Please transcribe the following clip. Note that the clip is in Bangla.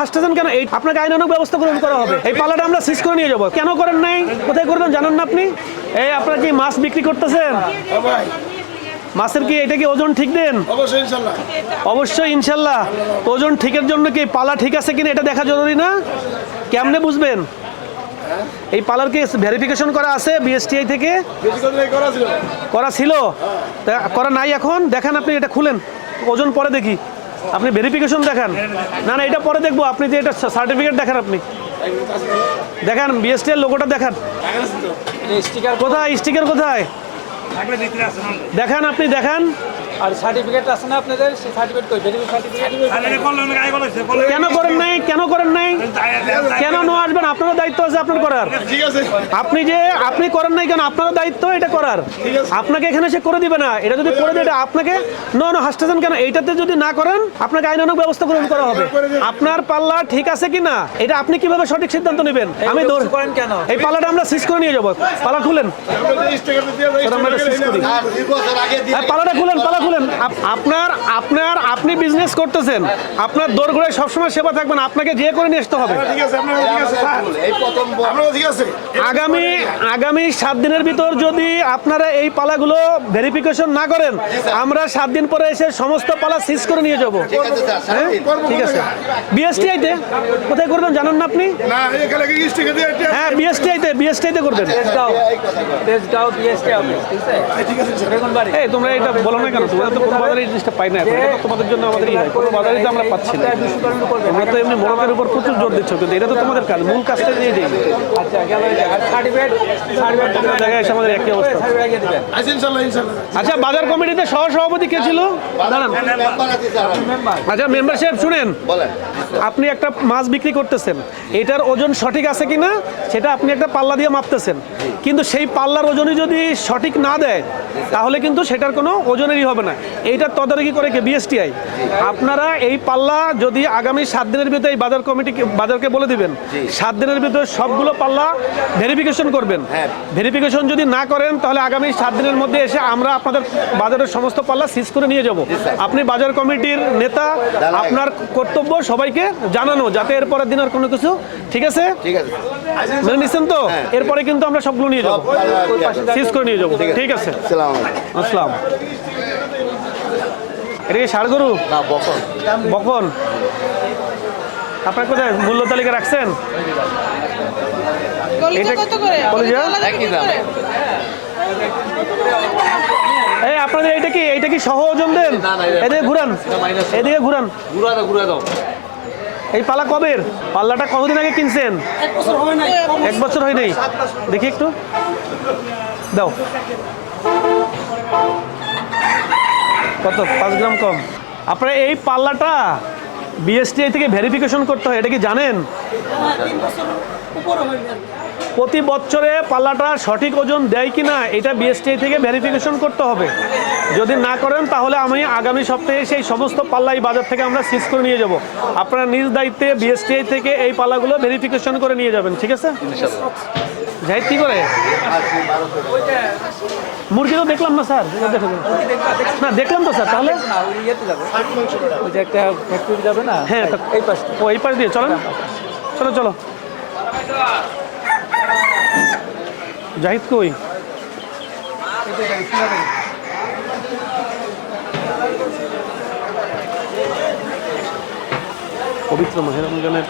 হাসতেছেন কেন? এই আপনাকে আইনানুগ ব্যবস্থা গ্রহণ করা হবে। এই পালাটা আমরা সিজ করে নিয়ে যাবো। কেন করেন নাই? কোথায় করবেন জানেন না আপনি? এই আপনারা কি মাছ বিক্রি করতেছেন? মাছের কি এটা কি ওজন ঠিক দেন? অবশ্যই ইনশাআল্লাহ। অবশ্যই ইনশাল্লাহ। ওজন ঠিকের জন্য কি পালা ঠিক আছে কিনা এটা দেখা জরুরি না? কেমনে বুঝবেন? এই পালার কি ভেরিফিকেশন করা আছে বিএসটিআই থেকে? করা ছিল, করা নাই এখন? দেখেন আপনি এটা খুলেন, ওজন পরে দেখি। আপনি ভেরিফিকেশন দেখান। না না, এটা পরে দেখবো। আপনি যে এটা সার্টিফিকেট দেখান, আপনি দেখান, বিএসটিআই লোগোটা দেখান। কোথায় স্টিকার? কোথায় দেখান, আপনি দেখান। আর সার্টিফিকেট আছে না আপনাদের? সেই সার্টিফিকেট কই? ভেরিফিকেশন সার্টিফিকেট কেন করেন নাই? কেন করেন নাই? কেন নো আসবেন? আপনারও দায়িত্ব আছে আপনার করার। ঠিক আছে, আপনি করেন নাই কেন? আপনারও দায়িত্ব এটা করার। আপনাকে এখানে সে করে দিবে না। এটা যদি করে দেয় এটা আপনাকে নো হাসতেছেন কেন? এইটাতে যদি না করেন আপনাকে আইনানুগ ব্যবস্থা গ্রহণ করা হবে। আপনার পাল্লা ঠিক আছে কিনা এটা আপনি কিভাবে সঠিক সিদ্ধান্ত নেবেন? আমি করেন কেন? এই পাল্লাটা আমরা সিজ করে নিয়ে যাবো। পাল্লা খুলেন, পাল্লাটা খুলেন, পাল্লা খুলেন। আপনি বিজনেস করতেছেন, আপনার দোরগোড়ায় সবসময় সেবা থাকবেন। আপনাকে যে করে নিয়ে আসতে হবে। আগামী 7 দিনের ভিতর যদি আপনারা এই পালাগুলো ভেরিফিকেশন না করেন, আমরা 7 দিন পরে এসে সমস্ত পালা সিজ করে নিয়ে যাব। ঠিক আছে। বিএসটিআইতে কোথায় করবেন জানেন না আপনি? হ্যাঁ, বিএসটিআইতে করবেন। এই তোমরা এটা বলো না কেন? তোমরা তো কোনো বাজারে এই জিনিসটা পাই না। এখন এটা তো তোমাদের জন্য আমাদেরই হয়, কোনো বাজারে তো আমরা পাচ্ছি না। তোমরা তো এমনি মোড়কের উপর প্রচুর জোর দিচ্ছ, কিন্তু এটা তো তোমাদের কাজ, মূল কাজটা নিয়ে যাই। আচ্ছা, গেল। আর সার্টিফিকেট জায়গায় এসে আমাদের একই অবস্থা। আচ্ছা, বাজার কমিটিতে সহসভাপতি কে ছিল? দাঁড়ান। আচ্ছা, মেম্বারশিপ শুনেন। আপনি একটা মাছ বিক্রি করতেছেন, এটার ওজন সঠিক আছে কিনা সেটা আপনি একটা পাল্লা দিয়ে মাপতেছেন, কিন্তু সেই পাল্লার ওজনই যদি সঠিক না দেয় তাহলে কিন্তু সেটার কোনো ওজনেরই হবে না। এইটার তদারকি করে কে? বিএসটিআই। আপনারা এই পাল্লা যদি আগামী 7 দিনের ভিতরে এই বাজারকে বলে দিবেন, 7 দিনের ভিতরে সবগুলো পাল্লা ভেরিফিকেশন করবেন। ভেরিফিকেশন যদি না করেন তাহলে আগামী 7 দিনের মধ্যে এসে আমরা আপনাদের বাজারের সমস্ত পাল্লা সিজ করে নিয়ে যাব। আপনি বাজার কমিটির নেতা, আপনার কর্তব্য সবাইকে জানানো, যাতে এর পরের দিন আর কোনো কিছু। ঠিক আছে, মেনে নিচ্ছেন তো? এরপরে কিন্তু আমরা সবগুলো নিয়ে যাবো, সিজ করে নিয়ে যাবো। ঠিক আছে, আসসালাম। এটা কি ষাড় গরু? বকন। আপনার কোথায় মূল্য তালিকা রাখছেন? এই আপনাদের এইটা কি সহ ওজন দেন? এদিকে ঘুরান, এদিকে ঘুরান। এই পালা কবের? পাল্লাটা কতদিন আগে কিনছেন? 1 বছর হয় নাই। দেখি একটু দাও। কত? 5 গ্রাম কম। আপনারা এই পাল্লাটা বিএসটিআই থেকে ভেরিফিকেশন করতে হয়, এটা কি জানেন? প্রতি বছরে পাল্লাটা সঠিক ওজন দেয় কিনা এটা বিএসটিআই থেকে ভেরিফিকেশন করতে হবে। যদি না করেন তাহলে আমি আগামী সপ্তাহে সেই সমস্ত পাল্লাই বাজার থেকে আমরা সিজ করে নিয়ে যাব। আপনারা নিজ দায়িত্বে বিএসটিআই থেকে এই পাল্লাগুলো ভেরিফিকেশন করে নিয়ে যাবেন। ঠিক আছে? জাহিদ কি করে? মুরগি তো দেখলাম না স্যার। না দেখলাম তো স্যার। তাহলে ওই যে একটা ফ্যাক্টরি যাবে না? হ্যাঁ, এই পাশ দিয়ে চলেন। চলো চলো। জাহিদ কই? পবিত্র মাহে রমজানের